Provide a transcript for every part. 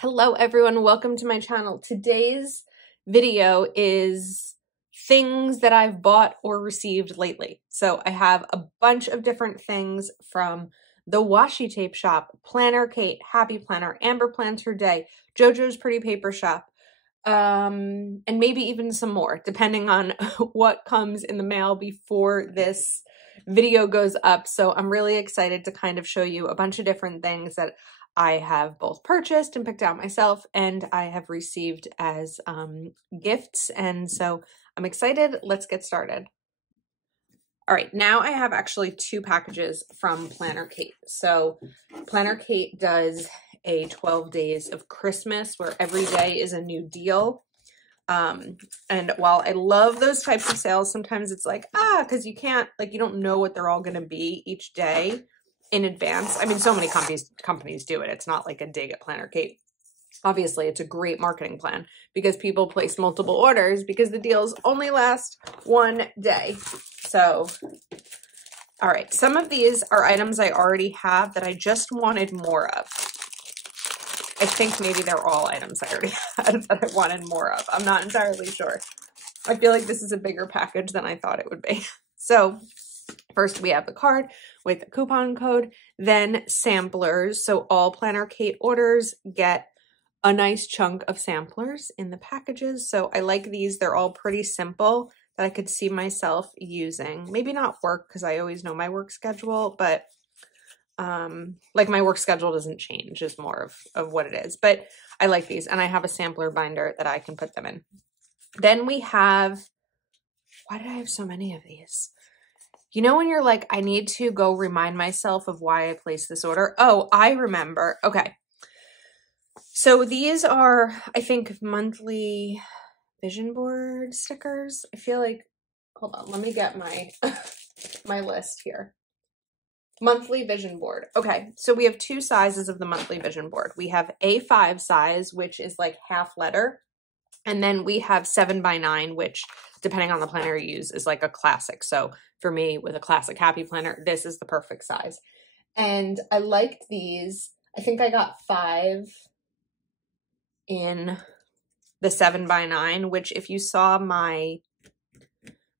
Hello everyone, welcome to my channel. Today's video is things that I've bought or received lately. So I have a bunch of different things from the Washi Tape Shop, Planner Kate, Happy Planner, Amber Plans Her Day, JoJo's Pretty Paper Shop, and maybe even some more, depending on what comes in the mail before this video goes up. So I'm really excited to kind of show you a bunch of different things that I have both purchased and picked out myself, and I have received as gifts. And so I'm excited. Let's get started. All right, now I have actually two packages from Planner Kate. So Planner Kate does a 12 days of Christmas where every day is a new deal. And while I love those types of sales, sometimes it's like, because you don't know what they're all going to be each day in advance. I mean, so many companies do it. It's not like a dig at Planner Kate. Obviously, it's a great marketing plan because people place multiple orders because the deals only last one day. So, all right, some of these are items I already have that I just wanted more of. I think maybe they're all items I already had that I wanted more of. I'm not entirely sure. I feel like this is a bigger package than I thought it would be. So first we have the card with a coupon code, then samplers. So all Planner Kate orders get a nice chunk of samplers in the packages. So I like these. They're all pretty simple that I could see myself using. Maybe not work because I always know my work schedule, but like my work schedule doesn't change, is more of what it is. But I like these, and I have a sampler binder that I can put them in. Then we have, why did I have so many of these? You know when you're like, I need to go remind myself of why I placed this order? Oh, I remember. Okay. So these are, I think, monthly vision board stickers. I feel like, hold on, let me get my, my list here. Monthly vision board. Okay, so we have two sizes of the monthly vision board. We have A5 size, which is like half letter. And then we have 7x9, which depending on the planner you use is like a classic. So for me, with a classic Happy Planner, this is the perfect size. And I liked these. I think I got 5 in the 7x9, which if you saw my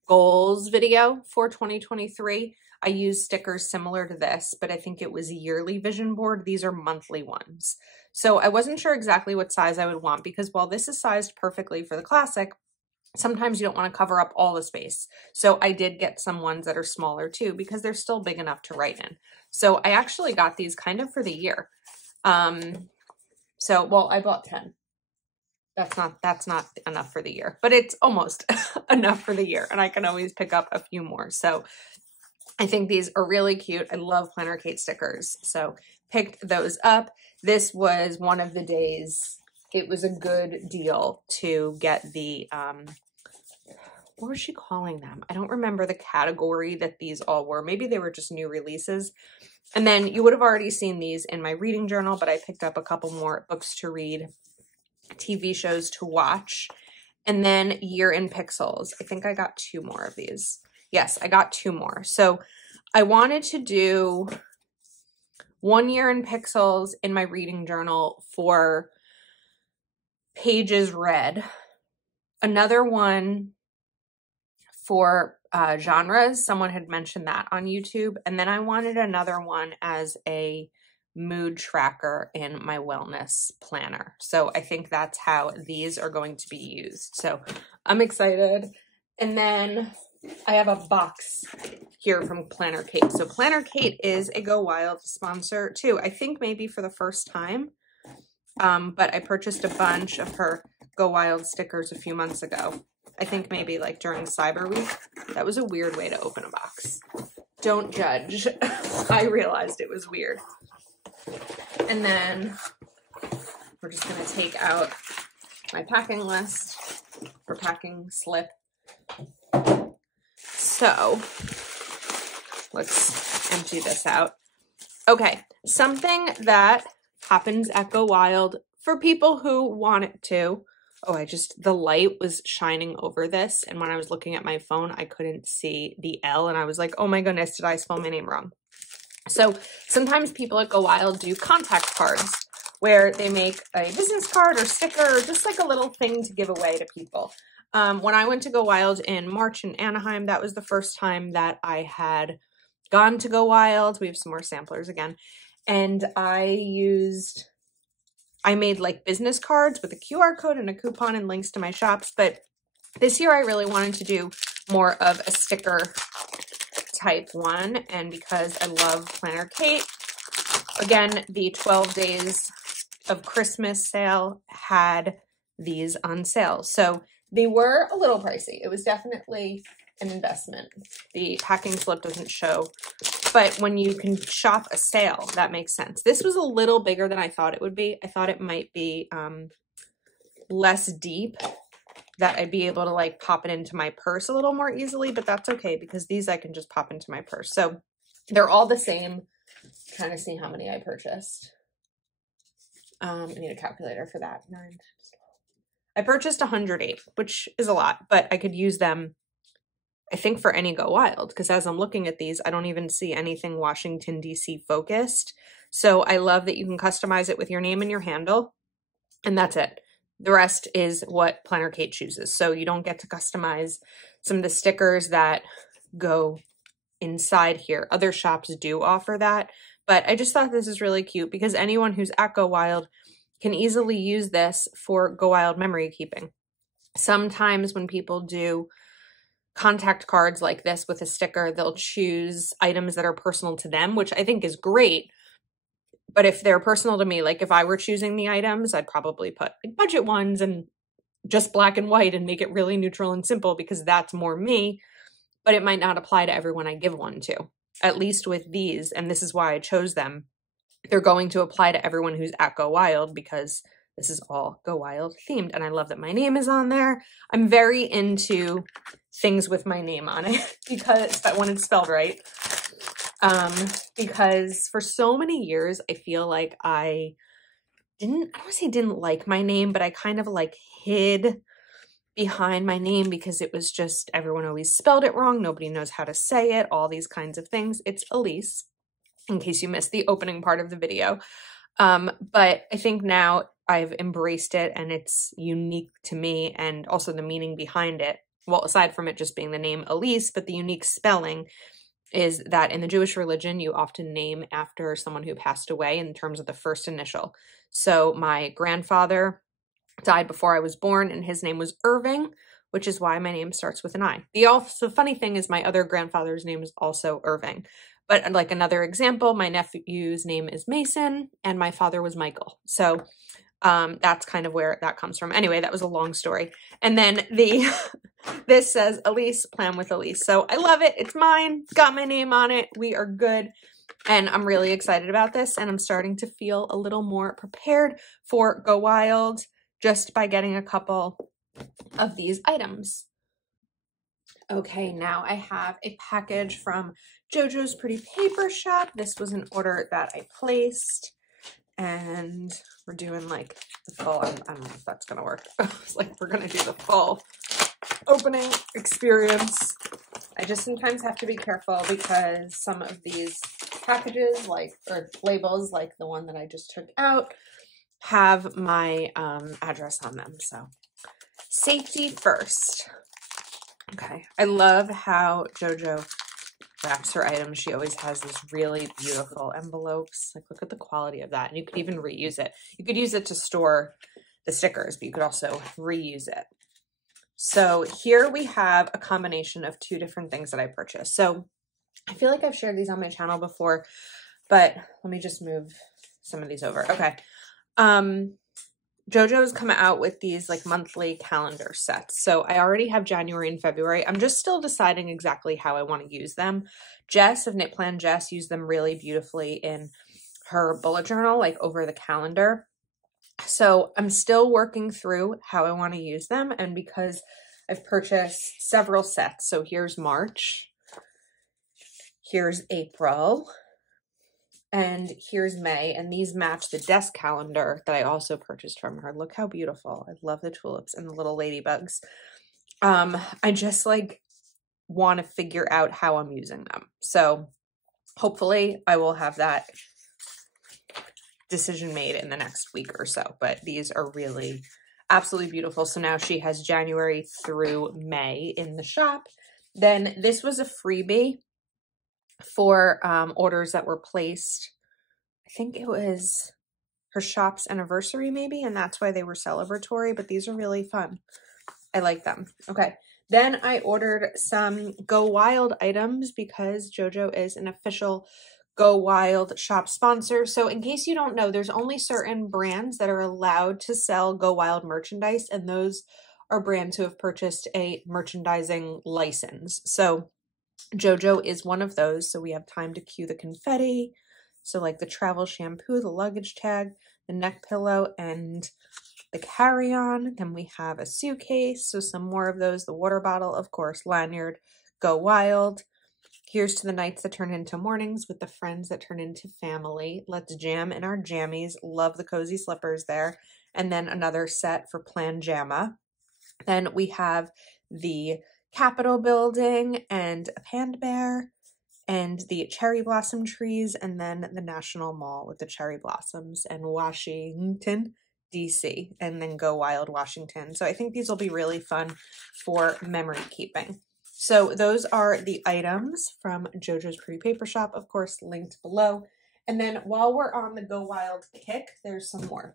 goals video for 2023, I used stickers similar to this, but I think it was a yearly vision board. These are monthly ones. So I wasn't sure exactly what size I would want because while this is sized perfectly for the classic, sometimes you don't want to cover up all the space. So I did get some ones that are smaller too because they're still big enough to write in. So I actually got these kind of for the year. Well, I bought 10. That's not enough for the year, but it's almost enough for the year, and I can always pick up a few more. So I think these are really cute. I love Planner Kate stickers, so picked those up. This was one of the days. It was a good deal to get the, what was she calling them? I don't remember the category that these all were. Maybe they were just new releases. And then you would have already seen these in my reading journal, but I picked up a couple more books to read, TV shows to watch, and then Year in Pixels. I think I got 2 more of these. Yes, I got 2 more. So I wanted to do 1 year in Pixels in my reading journal for pages read, another one for genres. Someone had mentioned that on YouTube. And then I wanted another one as a mood tracker in my wellness planner. So I think that's how these are going to be used. So I'm excited. And then I have a box here from Planner Kate. So Planner Kate is a Go Wild sponsor too. I think maybe for the first time, but I purchased a bunch of her Go Wild stickers a few months ago. I think maybe like during Cyber Week. That was a weird way to open a box. Don't judge. I realized it was weird. And then we're just going to take out my packing list or packing slip. So let's empty this out. Okay, something that happens at Go Wild for people who want it to. Oh, the light was shining over this, and when I was looking at my phone, I couldn't see the L, and I was like, oh my goodness, did I spell my name wrong? So sometimes people at Go Wild do contact cards where they make a business card or sticker or just like a little thing to give away to people. When I went to Go Wild in March in Anaheim, that was the first time that I had gone to Go Wild. We have some more samplers again. And I made like business cards with a QR code and a coupon and links to my shops. But this year I really wanted to do more of a sticker type one. And because I love Planner Kate, again, the 12 days of Christmas sale had these on sale. So they were a little pricey. It was definitely an investment. The packing slip doesn't show, but when you can shop a sale, that makes sense. This was a little bigger than I thought it would be. I thought it might be less deep, that I'd be able to like pop it into my purse a little more easily, but that's okay because these I can just pop into my purse. So they're all the same. I'm trying to see how many I purchased. I need a calculator for that. 9 times 12. I purchased 108, which is a lot, but I could use them, I think, for any Go Wild, because as I'm looking at these, I don't even see anything Washington, D.C. focused. So I love that you can customize it with your name and your handle, and that's it. The rest is what Planner Kate chooses. So you don't get to customize some of the stickers that go inside here. Other shops do offer that, but I just thought this is really cute because anyone who's at Go Wild can easily use this for Go Wild memory keeping. Sometimes when people do contact cards like this with a sticker, they'll choose items that are personal to them, which I think is great. But if they're personal to me, like if I were choosing the items, I'd probably put like budget ones and just black and white and make it really neutral and simple because that's more me, but it might not apply to everyone I give one to. At least with these, and this is why I chose them, they're going to apply to everyone who's at Go Wild because this is all Go Wild themed. And I love that my name is on there. I'm very into things with my name on it because that one is spelled right. Because for so many years, I feel like I don't want to say didn't like my name, but I kind of like hid behind my name because it was just, everyone always spelled it wrong. Nobody knows how to say it, all these kinds of things. It's Elise, in case you missed the opening part of the video. But I think now I've embraced it and it's unique to me, and also the meaning behind it. Well, aside from it just being the name Elise, but the unique spelling is that in the Jewish religion, you often name after someone who passed away in terms of the first initial. So my grandfather died before I was born and his name was Irving, which is why my name starts with an I. The funny thing is my other grandfather's name is also Irving. But like another example, my nephew's name is Mason and my father was Michael. So that's kind of where that comes from. Anyway, that was a long story. And then this says Elise, Plan with Elise. So I love it. It's mine. It's got my name on it. We are good. And I'm really excited about this. And I'm starting to feel a little more prepared for Go Wild just by getting a couple of these items. Okay, now I have a package from JoJo's Pretty Paper Shop. This was an order that I placed. And we're doing like the full, I don't know if that's gonna work. It's like we're gonna do the full opening experience. I just sometimes have to be careful because some of these packages, like, or labels, like the one that I just took out, have my address on them. So safety first. Okay, I love how JoJo wraps her items. She always has these really beautiful envelopes. Like, look at the quality of that. And you could even reuse it. You could use it to store the stickers, but you could also reuse it. So here we have a combination of two different things that I purchased. So I feel like I've shared these on my channel before, but let me just move some of these over. Okay. JoJo's come out with these like monthly calendar sets. So I already have January and February. I'm just still deciding exactly how I want to use them. Jess of Knit Plan Jess used them really beautifully in her bullet journal, like over the calendar. So I'm still working through how I want to use them. And because I've purchased several sets, so here's March, here's April, and here's May, and these match the desk calendar that I also purchased from her. Look how beautiful. I love the tulips and the little ladybugs. I just like want to figure out how I'm using them. So hopefully I will have that decision made in the next week or so, but these are really absolutely beautiful. So now she has January through May in the shop. Then this was a freebie for orders that were placed. I think it was her shop's anniversary maybe, and that's why they were celebratory, but these are really fun. I like them. Okay. Then I ordered some Go Wild items because JoJo is an official Go Wild shop sponsor. So in case you don't know, there's only certain brands that are allowed to sell Go Wild merchandise, and those are brands who have purchased a merchandising license. So JoJo is one of those. So we have Time to Cue the Confetti. So like the travel shampoo, the luggage tag, the neck pillow, and the carry-on. Then we have a suitcase. So some more of those. The water bottle, of course, lanyard, Go Wild. Here's to the nights that turn into mornings with the friends that turn into family. Let's jam in our jammies. Love the cozy slippers there. And then another set for Plan Jamma. Then we have the Capitol building and a panda bear and the cherry blossom trees, and then the National Mall with the cherry blossoms, and Washington, DC, and then Go Wild Washington. So I think these will be really fun for memory keeping. So those are the items from JoJo's Pretty Paper Shop, of course, linked below. And then while we're on the Go Wild kick, there's some more.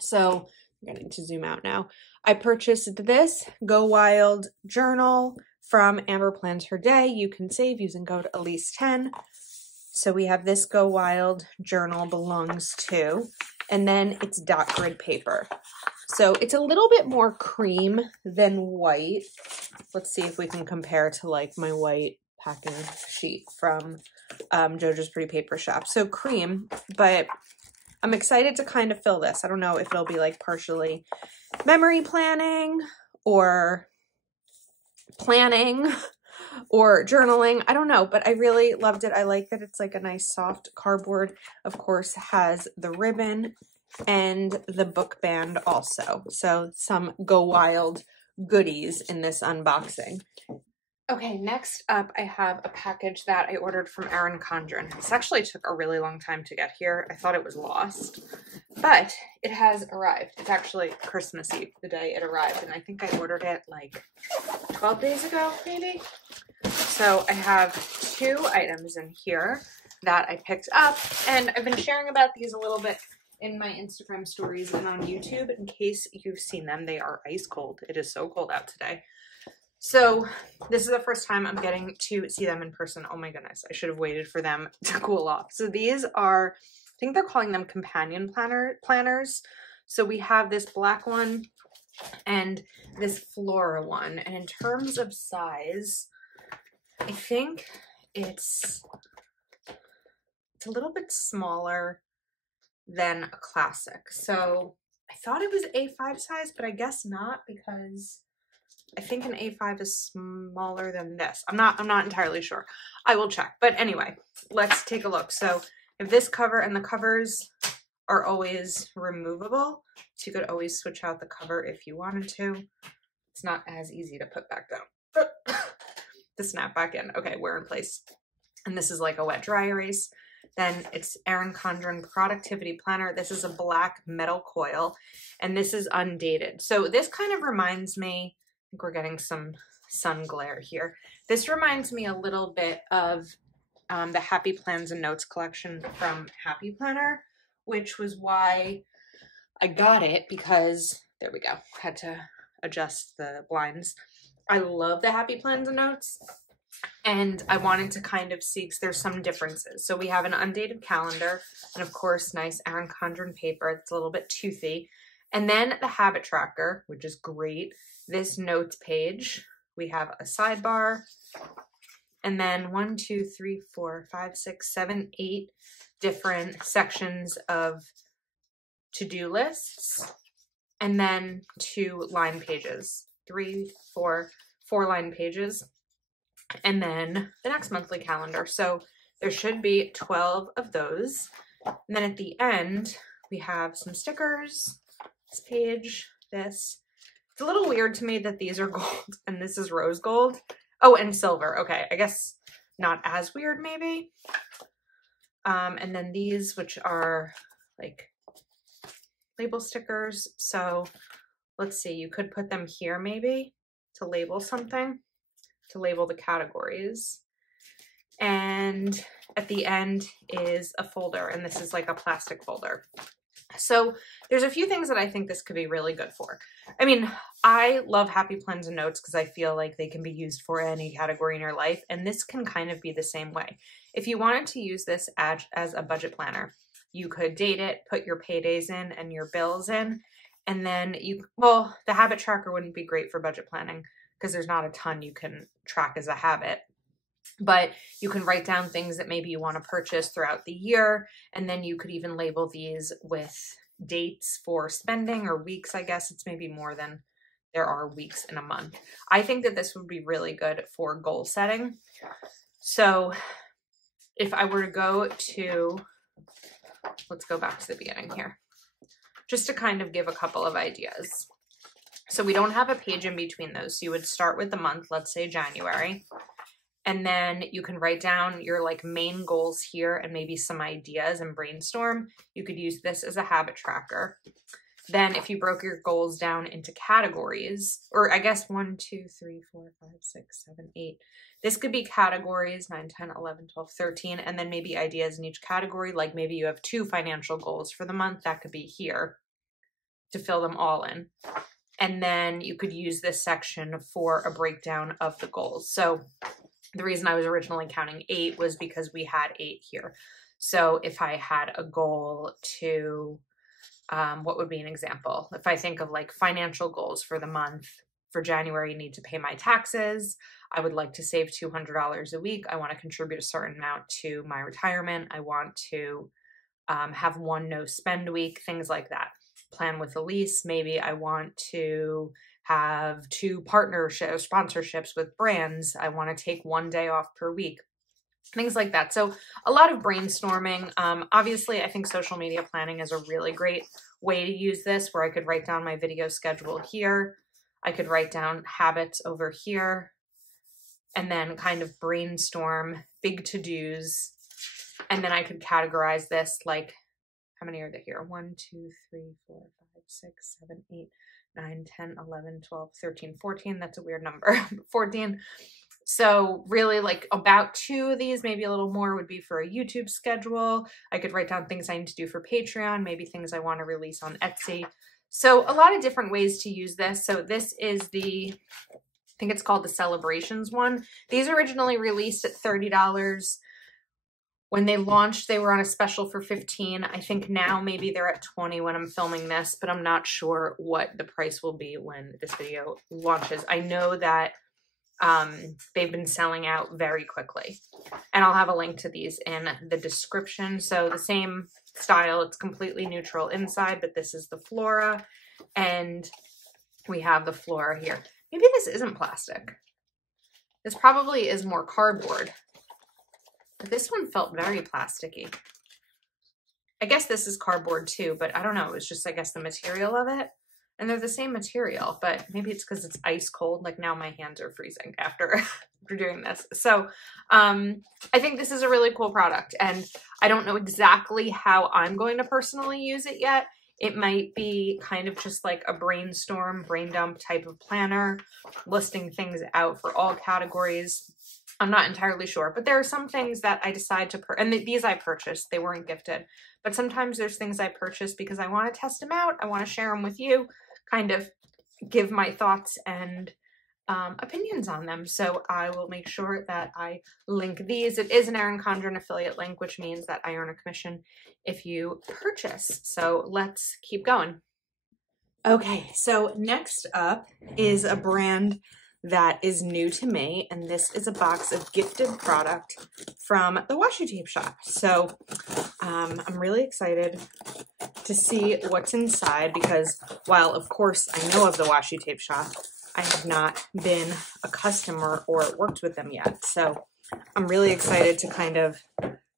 So I'm getting to zoom out now. I purchased this Go Wild journal from Amber Plans Her Day. You can save using code Elise10. So we have this Go Wild journal belongs to, and then it's dot grid paper. So it's a little bit more cream than white. Let's see if we can compare to like my white packing sheet from JoJo's Pretty Paper Shop. So cream, but I'm excited to kind of fill this. I don't know if it'll be like partially memory planning or planning or journaling. I don't know, but I really loved it. I like that it's like a nice soft cardboard. Of course, has the ribbon and the book band also. So some Go Wild goodies in this unboxing. Okay, next up I have a package that I ordered from Erin Condren. This actually took a really long time to get here. I thought it was lost, but it has arrived. It's actually Christmas Eve, the day it arrived, and I think I ordered it like 12 days ago, maybe? So I have 2 items in here that I picked up, and I've been sharing about these a little bit in my Instagram stories and on YouTube. In case you've seen them, they are ice cold. It is so cold out today. So this is the first time I'm getting to see them in person. Oh my goodness, I should have waited for them to cool off. So these are, I think they're calling them companion planners. So we have this black one and this Flora one. And in terms of size, I think it's a little bit smaller than a classic. So I thought it was A5 size, but I guess not, because I think an A5 is smaller than this. I'm not entirely sure. I will check. But anyway, let's take a look. So if this cover, and the covers are always removable, so you could always switch out the cover if you wanted to. It's not as easy to put back down. To snap back in. Okay, we're in place. And this is like a wet dry erase. Then it's Erin Condren Productivity Planner. This is a black metal coil, and this is undated. So this kind of reminds me, I think we're getting some sun glare here. This reminds me a little bit of the Happy Plans and Notes collection from Happy Planner, which was why I got it, because, there we go, had to adjust the blinds. I love the Happy Plans and Notes, and I wanted to kind of see, because there's some differences. So we have an undated calendar, and of course, nice Erin Condren paper. It's a little bit toothy. And then the habit tracker, which is great. This notes page, we have a sidebar, and then 1, 2, 3, 4, 5, 6, 7, 8 different sections of to-do lists, and then 2 line pages, 3, 4 line pages, and then the next monthly calendar. So there should be 12 of those. And then at the end, we have some stickers, this page, this. It's a little weird to me that these are gold and this is rose gold. Oh, and silver. Okay, I guess not as weird maybe. And then these, which are like label stickers. So let's see, you could put them here maybe to label something, to label the categories. And at the end is a folder, and this is like a plastic folder. So there's a few things that I think this could be really good for. I mean, I love Happy Plans and Notes because I feel like they can be used for any category in your life, and this can kind of be the same way. If you wanted to use this as a budget planner, you could date it, put your paydays in and your bills in, and then well, the habit tracker wouldn't be great for budget planning because there's not a ton you can track as a habit. But you can write down things that maybe you want to purchase throughout the year. And then you could even label these with dates for spending, or weeks. I guess it's maybe more than there are weeks in a month. I think that this would be really good for goal setting. So if I were to go to, let's go back to the beginning here, just to kind of give a couple of ideas. So we don't have a page in between those. So you would start with the month, let's say January. And then you can write down your like main goals here and maybe some ideas and brainstorm. You could use this as a habit tracker. Then if you broke your goals down into categories, or I guess 1, 2, 3, 4, 5, 6, 7, 8. This could be categories 9, 10, 11, 12, 13, and then maybe ideas in each category. Like maybe you have 2 financial goals for the month. That could be here to fill them all in. And then you could use this section for a breakdown of the goals. So the reason I was originally counting 8 was because we had 8 here. So if I had a goal to, what would be an example? If I think of like financial goals for the month, for January, you need to pay my taxes. I would like to save $200 a week. I want to contribute a certain amount to my retirement. I want to have 1 no spend week, things like that. Plan with a lease. Maybe I want to have 2 partnerships, sponsorships with brands. I want to take 1 day off per week, things like that. So a lot of brainstorming. Obviously, I think social media planning is a really great way to use this, where I could write down my video schedule here. I could write down habits over here, and then kind of brainstorm big to-dos. And then I could categorize this like, how many are there here? 1, 2, 3, 4, 5, 6, 7, 8, 9, 10, 11, 12, 13, 14. That's a weird number, 14. So really like about 2 of these, maybe a little more, would be for a YouTube schedule. I could write down things I need to do for Patreon, maybe things I want to release on Etsy. So a lot of different ways to use this. So this is I think it's called the Celebrations one. These originally released at $30. When they launched, they were on a special for $15. I think now maybe they're at $20 when I'm filming this, but I'm not sure what the price will be when this video launches. I know that they've been selling out very quickly, and I'll have a link to these in the description. So the same style, it's completely neutral inside, but this is the Flora, and we have the Flora here. Maybe this isn't plastic. This probably is more cardboard. But this one felt very plasticky. I guess this is cardboard too, but I don't know. It was just, I guess, the material of it. And they're the same material, but maybe it's because it's ice cold. Like now my hands are freezing after doing this. So I think this is a really cool product, and I don't know exactly how I'm going to personally use it yet. It might be kind of just like a brainstorm, brain dump type of planner, listing things out for all categories. I'm not entirely sure, but there are some things that I decide to and these I purchased, they weren't gifted, but sometimes there's things I purchased because I want to test them out. I want to share them with you, kind of give my thoughts and opinions on them. So I will make sure that I link these. It is an Erin Condren affiliate link, which means that I earn a commission if you purchase. So let's keep going. Okay, so next up is a brand that is new to me, and this is a box of gifted product from the Washi Tape Shop. So I'm really excited to see what's inside, because while of course I know of the Washi Tape Shop, I have not been a customer or worked with them yet. So I'm really excited to kind of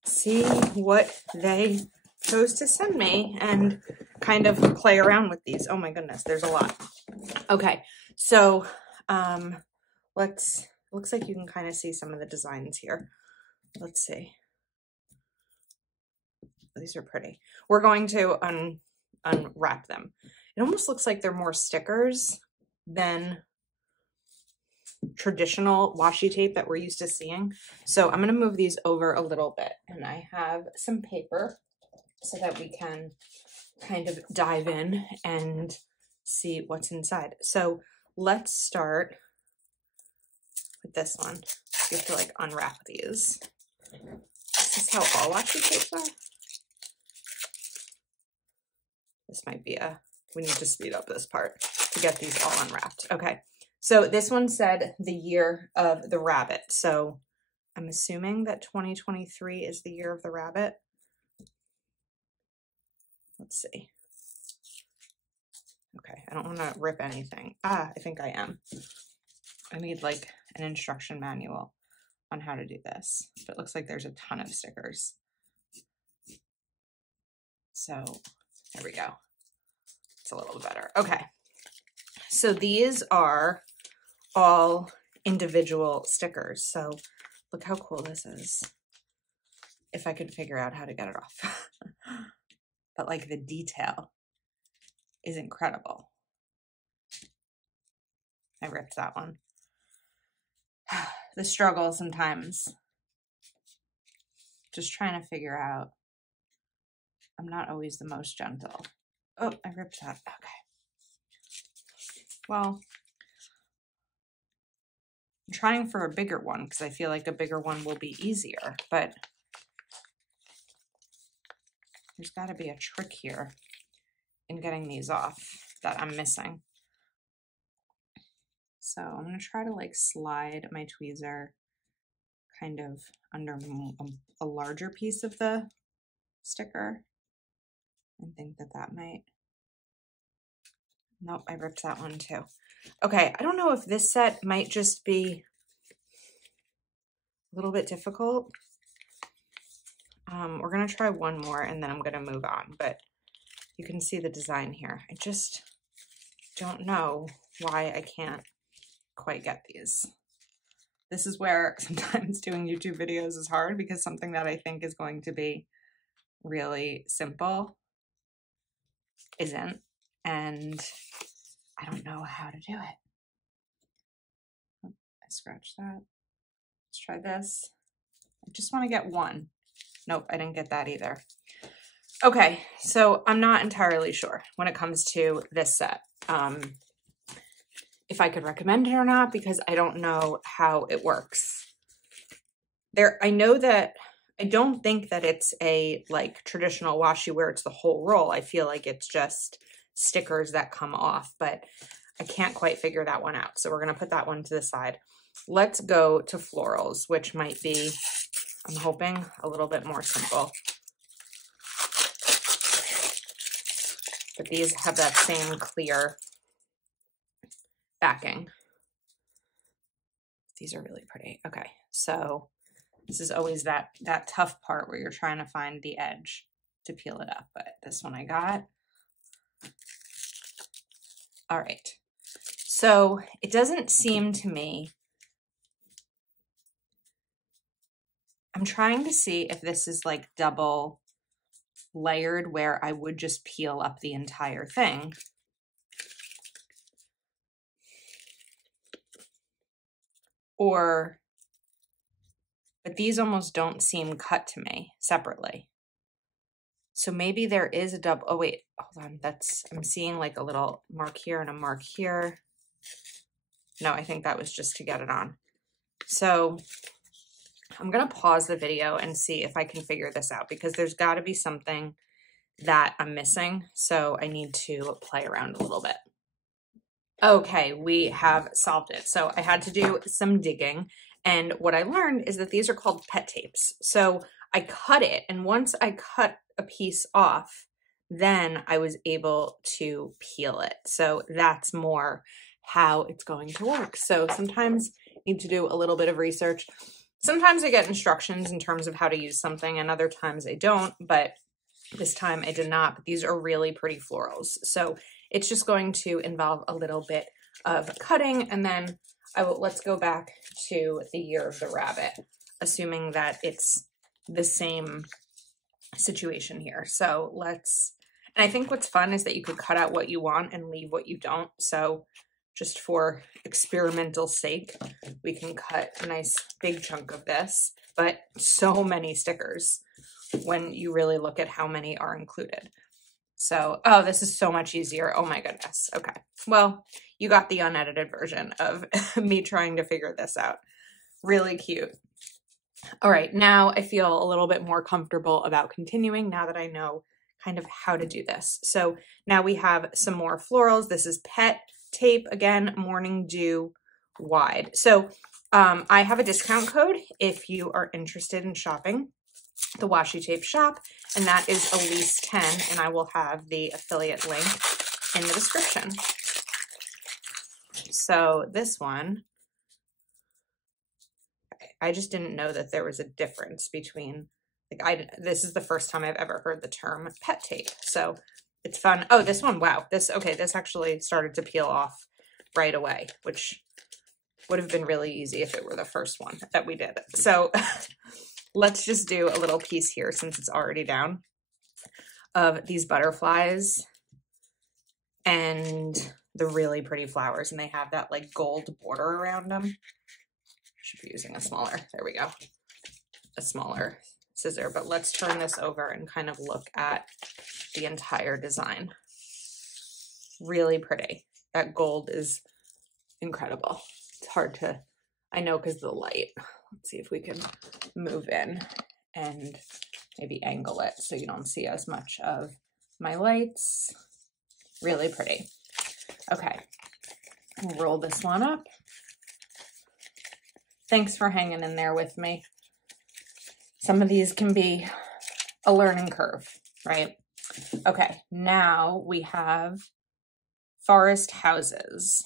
see what they chose to send me and kind of play around with these. Oh my goodness, there's a lot. Okay, so looks like you can kind of see some of the designs here. Let's see. These are pretty. We're going to unwrap them. It almost looks like they're more stickers than traditional washi tape that we're used to seeing. So I'm going to move these over a little bit, and I have some paper so that we can kind of dive in and see what's inside. So let's start with this one. You have to like unwrap these. Is this how all washi tapes are? This might be we need to speed up this part to get these all unwrapped. Okay, so this one said the year of the rabbit. So I'm assuming that 2023 is the year of the rabbit. Let's see. Okay, I don't want to rip anything. I think I am. I need like an instruction manual on how to do this. But it looks like there's a ton of stickers. So there we go. It's a little better. Okay. So these are all individual stickers. So look how cool this is. If I could figure out how to get it off. But like the detail is incredible. I ripped that one. The struggle sometimes. Just trying to figure out. I'm not always the most gentle. Oh, I ripped that. Okay. Well, I'm trying for a bigger one because I feel like a bigger one will be easier, but there's got to be a trick here in getting these off that I'm missing. So I'm going to try to like slide my tweezer kind of under a larger piece of the sticker and think that that might. Nope, I ripped that one too. Okay, I don't know if this set might just be a little bit difficult. We're going to try one more and then I'm going to move on, but you can see the design here. I just don't know why I can't quite get these. This is where sometimes doing YouTube videos is hard because something that I think is going to be really simple isn't, and I don't know how to do it. Oh, I scratched that. Let's try this. I just want to get one. Nope, I didn't get that either. Okay, so I'm not entirely sure when it comes to this set. If I could recommend it or not, because I don't know how it works. I know that I don't think that it's a like traditional washi where it's the whole roll. I feel like it's just stickers that come off, but I can't quite figure that one out. So we're going to put that one to the side. Let's go to florals, which might be, I'm hoping, a little bit more simple. But these have that same clear backing. These are really pretty. Okay, so this is always that tough part where you're trying to find the edge to peel it up, but this one I got. All right, so it doesn't seem to me, I'm trying to see if this is like double layered where I would just peel up the entire thing. But these almost don't seem cut to me separately. So maybe there is a double, oh wait, hold on, I'm seeing like a little mark here and a mark here. No, I think that was just to get it on. So I'm gonna pause the video and see if I can figure this out because there's gotta be something that I'm missing. So I need to play around a little bit. Okay, we have solved it. So I had to do some digging, and what I learned is that these are called pet tapes. So I cut it, and once I cut a piece off, then I was able to peel it. So that's more how it's going to work. So sometimes you need to do a little bit of research. Sometimes I get instructions in terms of how to use something, and other times I don't, but this time I did not. But these are really pretty florals. So it's just going to involve a little bit of cutting, and then let's go back to the year of the rabbit, assuming that it's the same situation here. So let's, and I think what's fun is that you could cut out what you want and leave what you don't. So just for experimental sake, we can cut a nice big chunk of this, but so many stickers when you really look at how many are included. So, oh, this is so much easier. Oh my goodness. Okay. Well, you got the unedited version of me trying to figure this out. Really cute. All right. Now I feel a little bit more comfortable about continuing now that I know kind of how to do this. So now we have some more florals. This is Pet Tape, again, Morning Dew wide. So I have a discount code if you are interested in shopping the washi tape shop, and that is Elise10, and I will have the affiliate link in the description. So this one, I just didn't know that there was a difference between, like, this is the first time I've ever heard the term pet tape, so it's fun. Oh, this one, wow, this actually started to peel off right away, which would have been really easy if it were the first one that we did. So let's just do a little piece here since it's already down of these butterflies and the really pretty flowers, and they have that like gold border around them. Should be using a smaller, there we go, a smaller scissor, but let's turn this over and kind of look at the entire design. Really pretty. That gold is incredible. It's hard to, I know because of the light. Let's see if we can move in and maybe angle it so you don't see as much of my lights. Really pretty. Okay, we'll roll this one up. Thanks for hanging in there with me. Some of these can be a learning curve, right? Okay, now we have forest houses.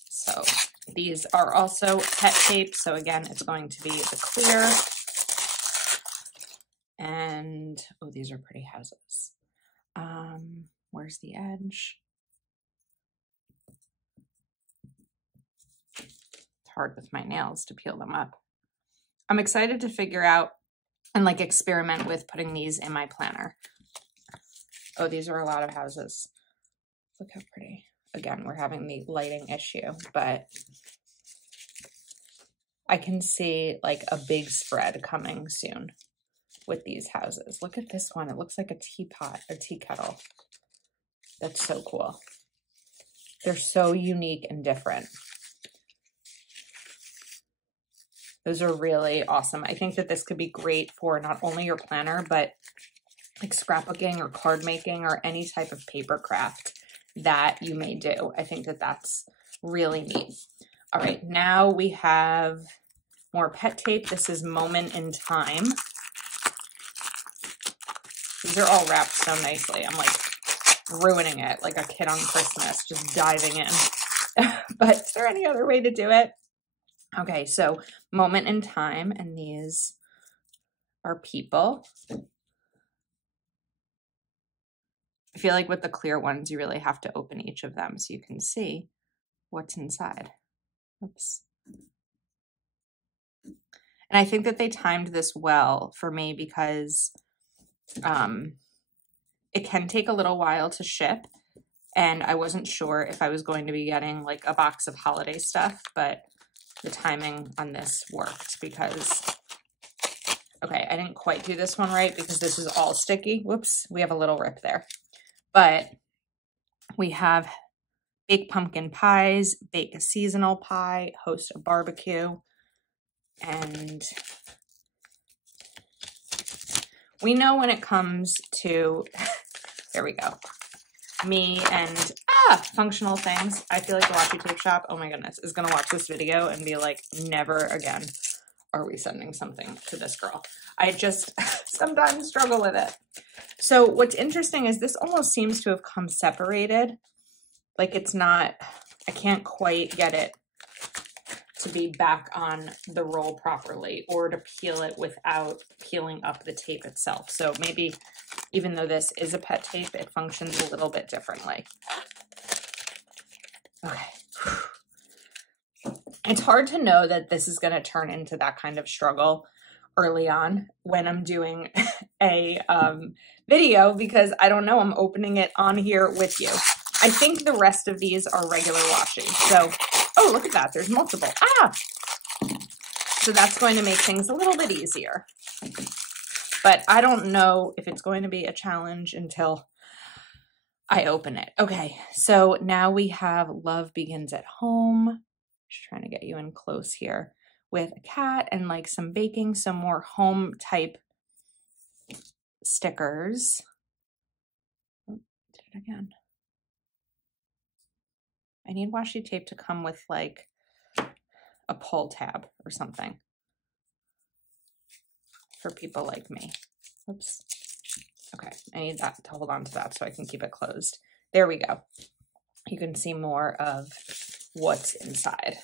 So these are also pet tape. So again, it's going to be the clear. And, oh, these are pretty houses. Where's the edge? It's hard with my nails to peel them up. I'm excited to figure out and like experiment with putting these in my planner. Oh, these are a lot of houses. Look how pretty. Again, we're having the lighting issue, but I can see like a big spread coming soon with these houses. Look at this one. It looks like a teapot or tea kettle. That's so cool. They're so unique and different. Those are really awesome. I think that this could be great for not only your planner, but like scrapbooking or card making or any type of paper craft that you may do. I think that that's really neat. All right, now we have more pet tape. This is Moment in Time. These are all wrapped so nicely. I'm like ruining it like a kid on Christmas, just diving in. But is there any other way to do it? Okay, so Moment in Time, and these are people. I feel like with the clear ones, you really have to open each of them so you can see what's inside. Oops. And I think that they timed this well for me because it can take a little while to ship, and I wasn't sure if I was going to be getting like a box of holiday stuff, but the timing on this worked because, okay, I didn't quite do this one right because this is all sticky. Whoops, we have a little rip there. But we have bake pumpkin pies, bake a seasonal pie, host a barbecue, and we know when it comes to, there we go, me and functional things, I feel like the Washi Tape Shop, oh my goodness, is gonna watch this video and be like, never again are we sending something to this girl. I just sometimes struggle with it. So what's interesting is this almost seems to have come separated. Like it's not, I can't quite get it to be back on the roll properly or to peel it without peeling up the tape itself. So maybe even though this is a pet tape, it functions a little bit differently. Okay. It's hard to know that this is going to turn into that kind of struggle early on when I'm doing a video, because I don't know, I'm opening it on here with you. I think the rest of these are regular washi. So, oh, look at that. There's multiple. Ah! So that's going to make things a little bit easier. But I don't know if it's going to be a challenge until I open it. Okay, so now we have Love Begins at Home. Just trying to get you in close here with a cat and like some baking, some more home type stickers. Oh, did it again. I need washi tape to come with like a pull tab or something for people like me. Oops. Okay, I need that to hold on to that so I can keep it closed. There we go. You can see more of what's inside.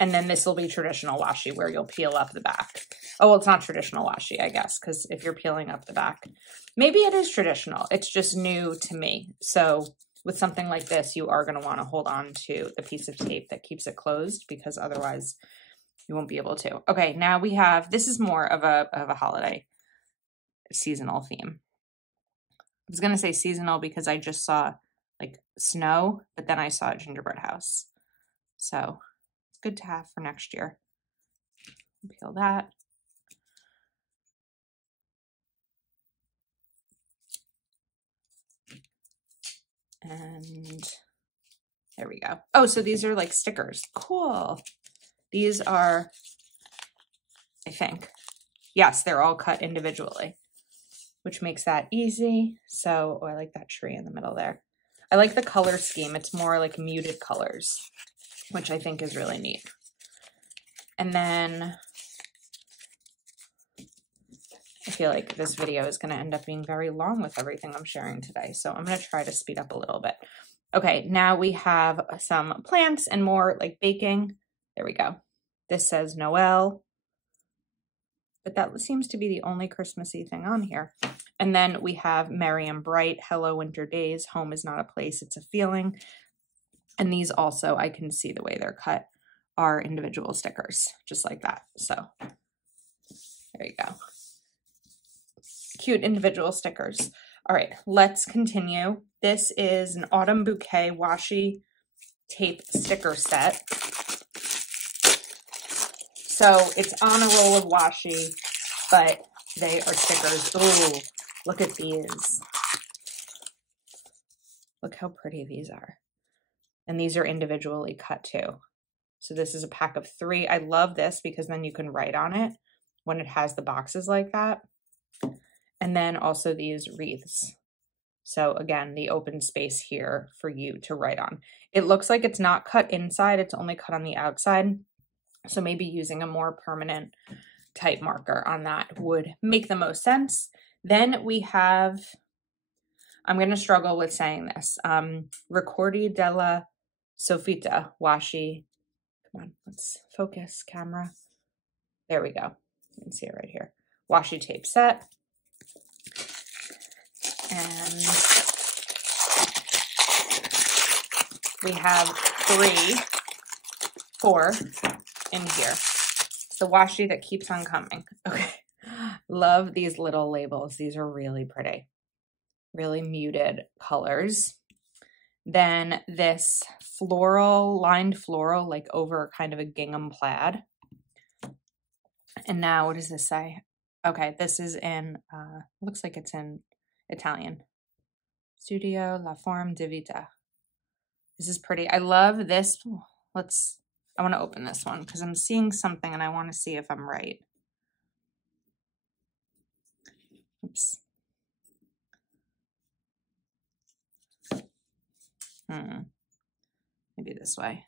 And then this will be traditional washi where you'll peel up the back. Oh, well, it's not traditional washi, I guess, because if you're peeling up the back, maybe it is traditional. It's just new to me. So with something like this, you are going to want to hold on to the piece of tape that keeps it closed, because otherwise you won't be able to. Okay, now we have, this is more of a holiday seasonal theme. I was going to say seasonal because I just saw like snow, but then I saw a gingerbread house. So it's good to have for next year. Peel that. And there we go. Oh, so these are like stickers. Cool. These are, I think, yes, they're all cut individually, which makes that easy. So, oh, I like that tree in the middle there. I like the color scheme. It's more like muted colors, which I think is really neat. And then I feel like this video is going to end up being very long with everything I'm sharing today. So I'm going to try to speed up a little bit. Okay, now we have some plants and more like baking. There we go. This says Noel, but that seems to be the only Christmassy thing on here. And then we have Merry and Bright, Hello Winter Days, Home is not a place, it's a feeling. And these also, I can see the way they're cut, are individual stickers, just like that. So there you go. Cute individual stickers. All right, let's continue. This is an Autumn Bouquet washi tape sticker set. So it's on a roll of washi, but they are stickers. Ooh, look at these. Look how pretty these are. And these are individually cut too. So this is a pack of 3. I love this because then you can write on it when it has the boxes like that. And then also these wreaths. So again, the open space here for you to write on. It looks like it's not cut inside, it's only cut on the outside. So maybe using a more permanent type marker on that would make the most sense. Then we have, I'm going to struggle with saying this, Ricordi della Soffitta washi. Come on, let's focus, camera. There we go. You can see it right here. Washi tape set. And we have 4 in here. It's the washi that keeps on coming. Okay. Love these little labels. These are really pretty. Really muted colors. Then this floral, lined floral, like over kind of a gingham plaid. And now, what does this say? Okay, this is in, looks like it's in Italian. Studio La Forme di Vita. This is pretty. I love this. I want to open this one because I'm seeing something and I want to see if I'm right. Oops. Maybe this way.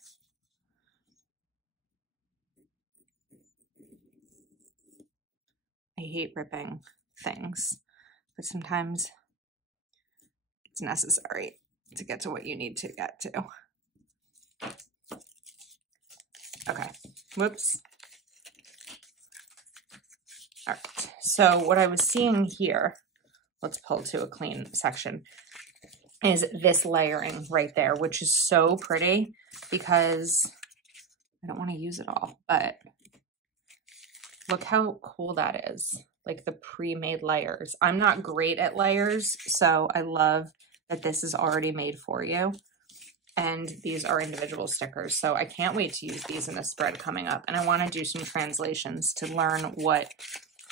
I hate ripping things, but sometimes it's necessary to get to what you need to get to. Okay, whoops. All right, so what I was seeing here, let's pull to a clean section, is this layering right there, which is so pretty because I don't want to use it all, but look how cool that is. Like the pre-made layers. I'm not great at layers, so I love that this is already made for you. And these are individual stickers. So I can't wait to use these in a spread coming up. And I want to do some translations to learn what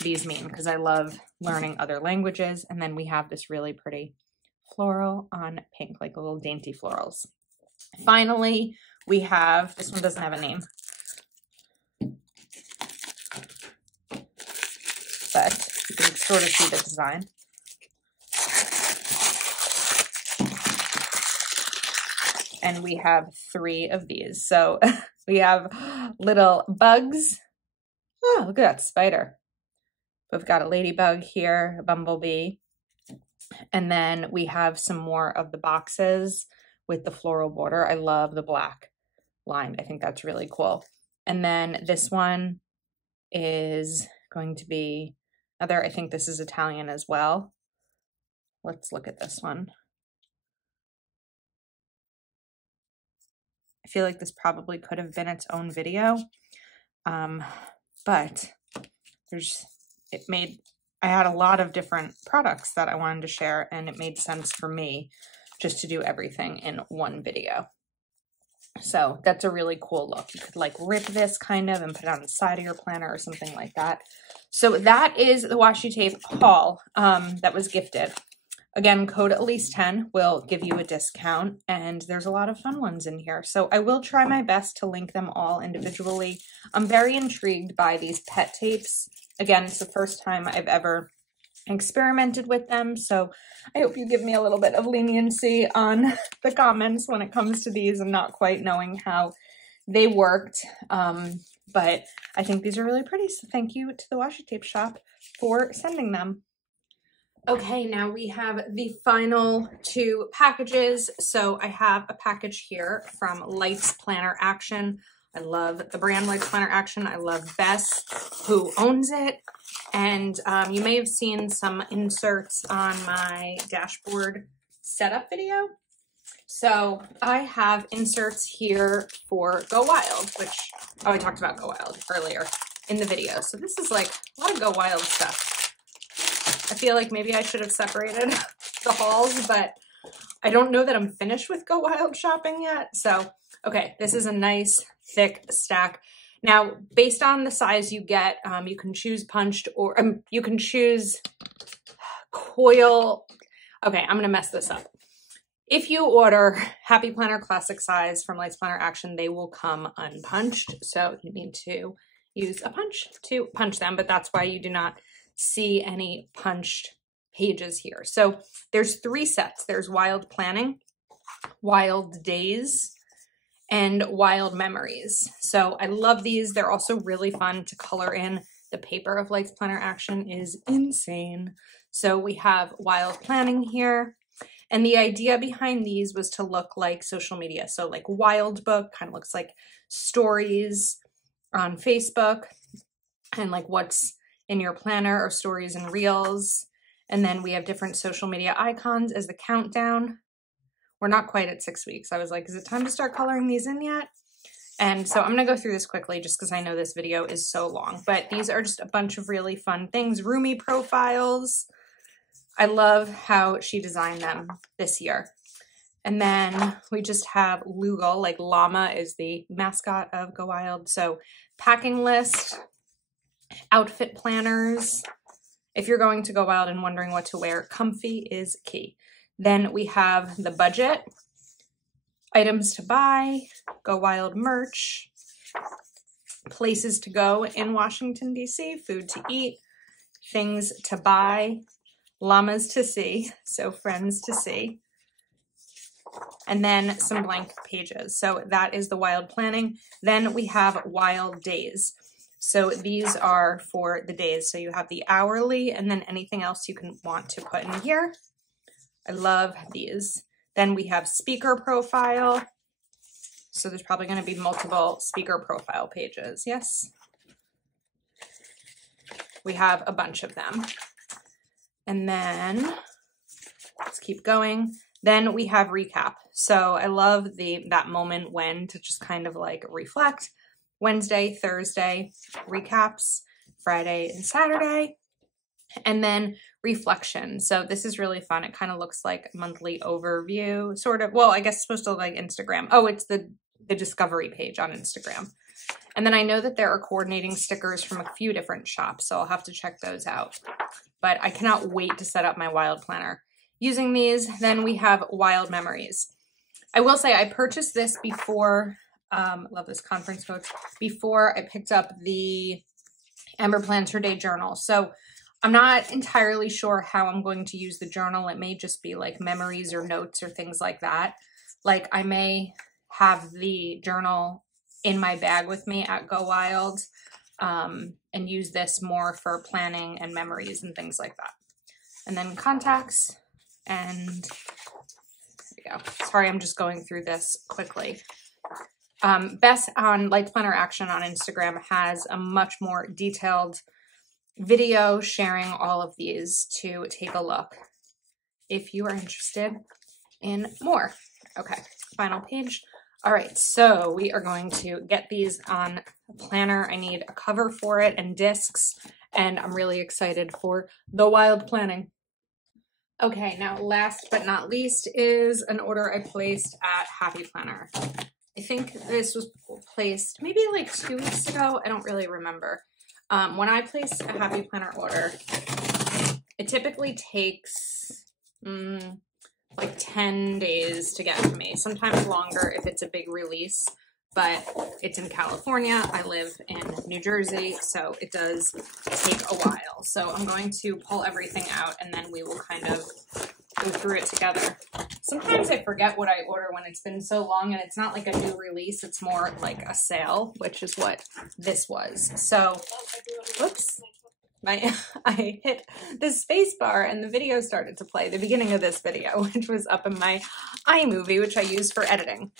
these mean, because I love learning other languages. And then we have this really pretty floral on pink, like little dainty florals. Finally, we have, this one doesn't have a name, but you can sort of see the design. And we have 3 of these. So we have little bugs. Oh, look at that spider. We've got a ladybug here, a bumblebee. And then we have some more of the boxes with the floral border. I love the black line. I think that's really cool. And then this one is going to be another, I think this is Italian as well. Let's look at this one. I feel like this probably could have been its own video, but I had a lot of different products that I wanted to share, and it made sense for me just to do everything in one video. So that's a really cool look. You could like rip this kind of and put it on the side of your planner or something like that. So that is the washi tape haul that was gifted. Again, code Elise10 will give you a discount, and there's a lot of fun ones in here. So I will try my best to link them all individually. I'm very intrigued by these pet tapes. Again, it's the first time I've ever experimented with them, so I hope you give me a little bit of leniency on the comments when it comes to these and not quite knowing how they worked. But I think these are really pretty, so thank you to the washi tape shop for sending them. Okay, now we have the final 2 packages. So I have a package here from Lights Planner Action. I love the brand Lights Planner Action. I love Bess, who owns it. And you may have seen some inserts on my dashboard setup video. So I have inserts here for Go Wild, which, oh, I talked about Go Wild earlier in the video. So this is like a lot of Go Wild stuff. I feel like maybe I should have separated the hauls, but I don't know that I'm finished with Go Wild shopping yet. So, okay, this is a nice thick stack. Now, based on the size you get, you can choose punched or you can choose coil. Okay, I'm going to mess this up. If you order Happy Planner Classic Size from Lights Planner Action, they will come unpunched. So you need to use a punch to punch them, but that's why you do not see any punched pages here. So there's 3 sets. There's Wild Planning, Wild Days, and Wild Memories. So I love these. They're also really fun to color in. The paper of Lights Planner Action is insane. So we have Wild Planning here. And the idea behind these was to look like social media. So like Wild Book kind of looks like stories on Facebook and like what's in your planner or stories and reels. And then we have different social media icons as the countdown. We're not quite at 6 weeks. I was like, is it time to start coloring these in yet? And so I'm going to go through this quickly just because I know this video is so long. But these are just a bunch of really fun things. Roomy profiles. I love how she designed them this year. And then we just have Lugal, like llama is the mascot of Go Wild. So packing list, outfit planners. If you're going to Go Wild and wondering what to wear, comfy is key. Then we have the budget, items to buy, Go Wild merch, places to go in Washington, D.C., food to eat, things to buy, llamas to see, so friends to see, and then some blank pages. So that is the Wild Planning. Then we have Wild Days. So these are for the days. So you have the hourly and then anything else you can want to put in here. I love these. Then we have speaker profile. So there's probably going to be multiple speaker profile pages. Yes. We have a bunch of them. And then let's keep going. Then we have recap. So I love that moment when to just kind of like reflect. Wednesday, Thursday, recaps, Friday and Saturday, and then reflection. So this is really fun. It kind of looks like a monthly overview, sort of. Well, I guess it's supposed to look like Instagram. Oh, it's the discovery page on Instagram. And then I know that there are coordinating stickers from a few different shops, so I'll have to check those out. But I cannot wait to set up my Wild planner using these. Then we have Wild Memories. I will say I purchased this before, love this conference quote, before I picked up the Amber Plans Her Day journal. So I'm not entirely sure how I'm going to use the journal. It may just be like memories or notes or things like that. Like I may have the journal in my bag with me at Go Wild and use this more for planning and memories and things like that. And then contacts, and there we go. Sorry, I'm just going through this quickly. Bess on Light Planner Action on Instagram has a much more detailed video sharing all of these to take a look if you are interested in more. Okay, final page. All right, so we are going to get these on a planner. I need a cover for it and discs, and I'm really excited for the Wild planning. Okay, now last but not least is an order I placed at Happy Planner. I think this was placed maybe like 2 weeks ago. I don't really remember. When I place a Happy Planner order, it typically takes like 10 days to get to me, sometimes longer if it's a big release, but it's in California. I live in New Jersey, so it does take a while. So I'm going to pull everything out and then we will kind of go through it together. Sometimes I forget what I order when it's been so long and it's not like a new release, it's more like a sale, which is what this was. So, whoops. I hit the space bar and the video started to play, the beginning of this video, which was up in my iMovie, which I use for editing.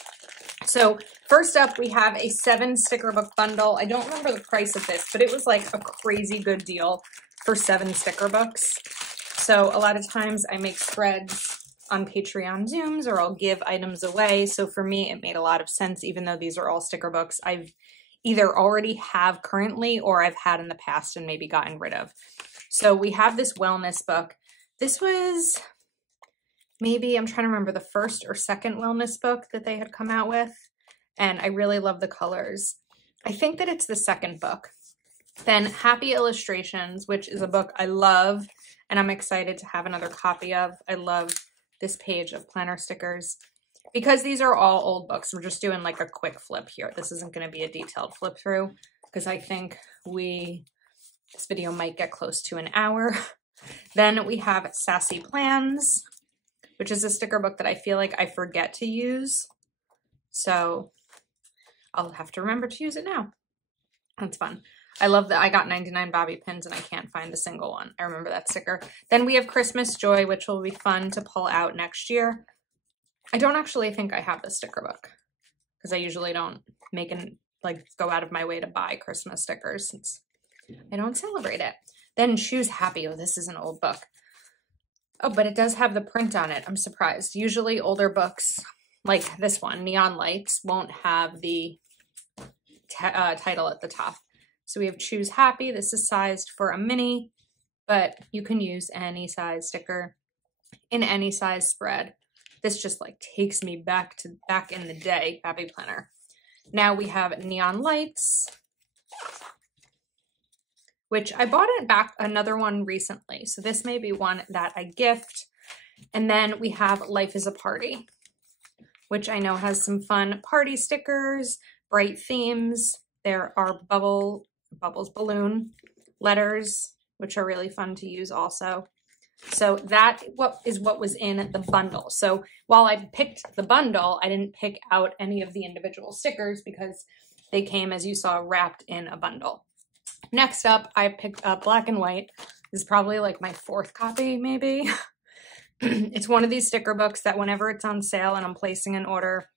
So first up, we have a 7 sticker book bundle. I don't remember the price of this, but it was like a crazy good deal for 7 sticker books. So a lot of times I make spreads on Patreon Zooms or I'll give items away. So for me, it made a lot of sense, even though these are all sticker books I've either already have currently or I've had in the past and maybe gotten rid of. So we have this wellness book. This was maybe, I'm trying to remember, the first or second wellness book that they had come out with. And I really love the colors. I think that it's the second book. Then Happy Illustrations, which is a book I love and I'm excited to have another copy of. I love this page of planner stickers. Because these are all old books, we're just doing like a quick flip here. This isn't going to be a detailed flip through because I think this video might get close to an hour. Then we have Sassy Plans, which is a sticker book that I feel like I forget to use. So I'll have to remember to use it now. That's fun. I love that I got 99 bobby pins and I can't find a single one. I remember that sticker. Then we have Christmas Joy, which will be fun to pull out next year. I don't actually think I have the sticker book because I usually don't go out of my way to buy Christmas stickers since I don't celebrate it. Then Choose Happy. Oh, this is an old book. Oh, but it does have the print on it. I'm surprised. Usually older books like this one, Neon Lights, won't have the title at the top. So we have Choose Happy. This is sized for a mini, but you can use any size sticker in any size spread. This just like takes me back in the day, Happy Planner. Now we have Neon Lights, which I bought it back, another one recently. So this may be one that I gift. And then we have Life is a Party, which I know has some fun party stickers, bright themes. There are bubbles, balloon letters, which are really fun to use also. So that is what was in the bundle. So while I picked the bundle, I didn't pick out any of the individual stickers because they came, as you saw, wrapped in a bundle. Next up, I picked up Black and White. This is probably like my 4th copy, maybe. It's one of these sticker books that whenever it's on sale and I'm placing an order,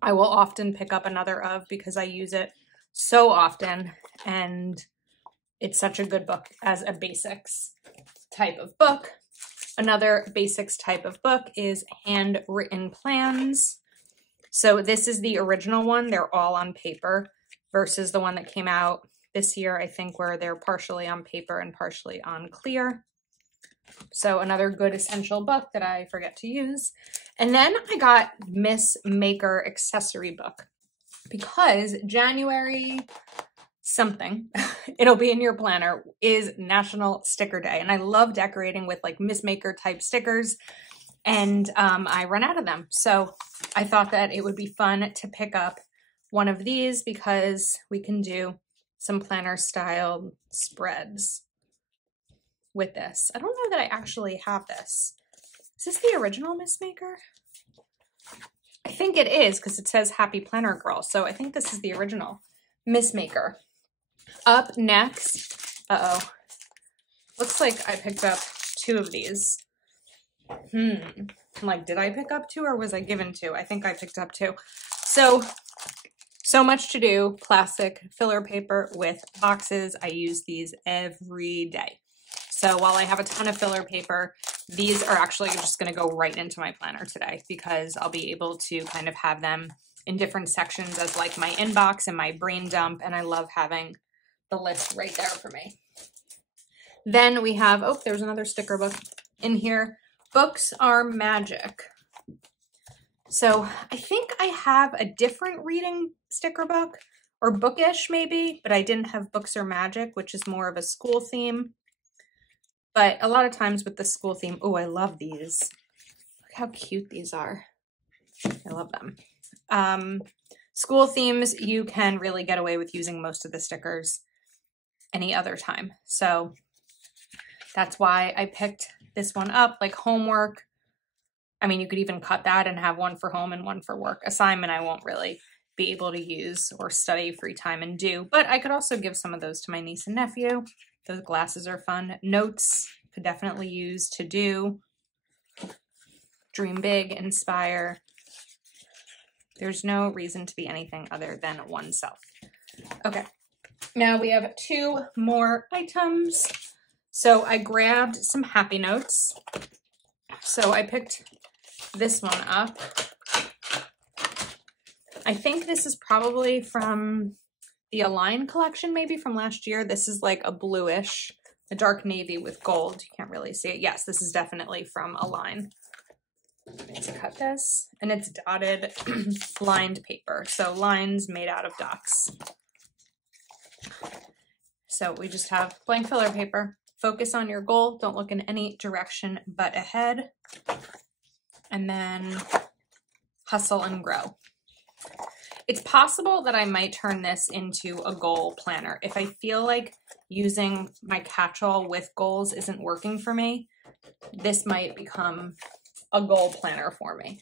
I will often pick up another of because I use it so often and it's such a good book as a basics type of book. Another basics type of book is Handwritten Plans. So this is the original one. They're all on paper. versus the one that came out this year, I think, where they're partially on paper and partially on clear. So another good essential book that I forget to use. And then I got Miss Maker accessory book because January something, it'll be in your planner, is National Sticker Day. And I love decorating with like Miss Maker type stickers, and I run out of them. So I thought that it would be fun to pick up one of these because we can do some planner style spreads with this. I don't know that I actually have this. Is this the original Miss Maker? I think it is because it says Happy Planner Girl. So I think this is the original Miss Maker. Up next, looks like I picked up 2 of these. Like, did I pick up 2 or was I given 2? I think I picked up 2. So much to do. Plastic filler paper with boxes. I use these every day. So while I have a ton of filler paper, these are actually just going to go right into my planner today because I'll be able to kind of have them in different sections as like my inbox and my brain dump. And I love having the list right there for me. Then we have, oh, there's another sticker book in here. Books Are Magic. So I think I have a different reading sticker book, or bookish maybe, but I didn't have Books Are Magic, which is more of a school theme. But a lot of times with the school theme, oh, I love these. Look how cute these are. I love them. School themes, you can really get away with using most of the stickers any other time. So that's why I picked this one up. Like homework, I mean, you could even cut that and have one for home and one for work. Assignment, I won't really be able to use or study free time and do, but I could also give some of those to my niece and nephew. Those glasses are fun. Notes, could definitely use to do. Dream big, inspire. There's no reason to be anything other than oneself. Okay, now we have 2 more items. So I grabbed some Happy Notes. So I picked this one up. I think this is probably from the Align collection, maybe from last year. This is like a bluish, a dark navy with gold. You can't really see it. Yes, this is definitely from Align. Let's cut this, and it's dotted lined paper. So lines made out of dots. So we just have blank filler paper. Focus on your goal. Don't look in any direction but ahead. And then hustle and grow. It's possible that I might turn this into a goal planner. If I feel like using my catch-all with goals isn't working for me, this might become a goal planner for me.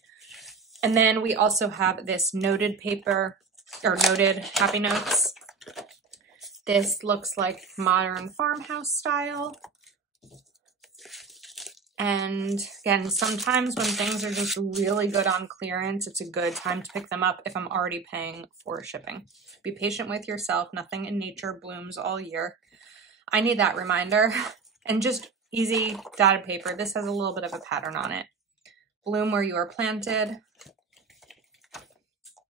And then we also have this noted paper, or noted Happy Notes. This looks like modern farmhouse style. And again, sometimes when things are just really good on clearance, it's a good time to pick them up if I'm already paying for shipping. Be patient with yourself. Nothing in nature blooms all year. I need that reminder. And just easy dotted paper. This has a little bit of a pattern on it. Bloom where you are planted.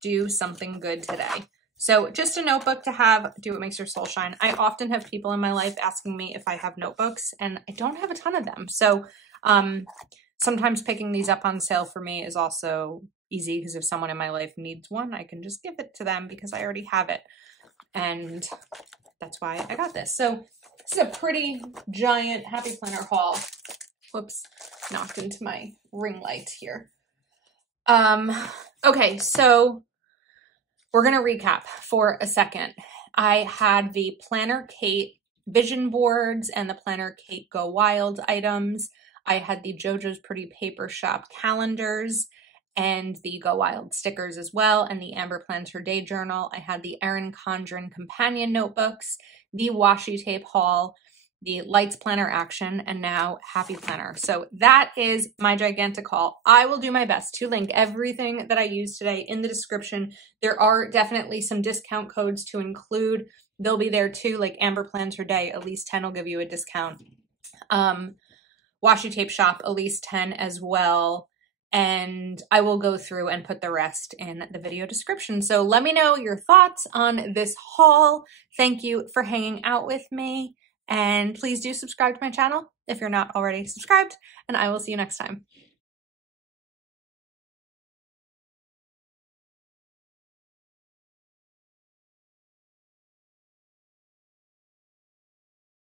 Do something good today. So just a notebook to have, do what makes your soul shine. I often have people in my life asking me if I have notebooks, and I don't have a ton of them. So sometimes picking these up on sale for me is also easy because if someone in my life needs one, I can just give it to them because I already have it. And that's why I got this. So this is a pretty giant Happy Planner haul. Whoops, knocked into my ring light here. Okay, so we're going to recap for a second. I had the Planner Kate vision boards and the Planner Kate Go Wild items. I had the JoJo's Pretty Paper Shop calendars and the Go Wild stickers as well, and the Amber Plans Her Day journal. I had the Erin Condren companion notebooks, the washi tape haul, the Lights Planner Action, and now Happy Planner. So that is my gigantic haul. I will do my best to link everything that I used today in the description. There are definitely some discount codes to include. They'll be there too, like Amber Plans Her Day, at least 10 will give you a discount. Washi Tape Shop, at least 10 as well. and I will go through and put the rest in the video description. So let me know your thoughts on this haul. Thank you for hanging out with me, and please do subscribe to my channel if you're not already subscribed, and I will see you next time.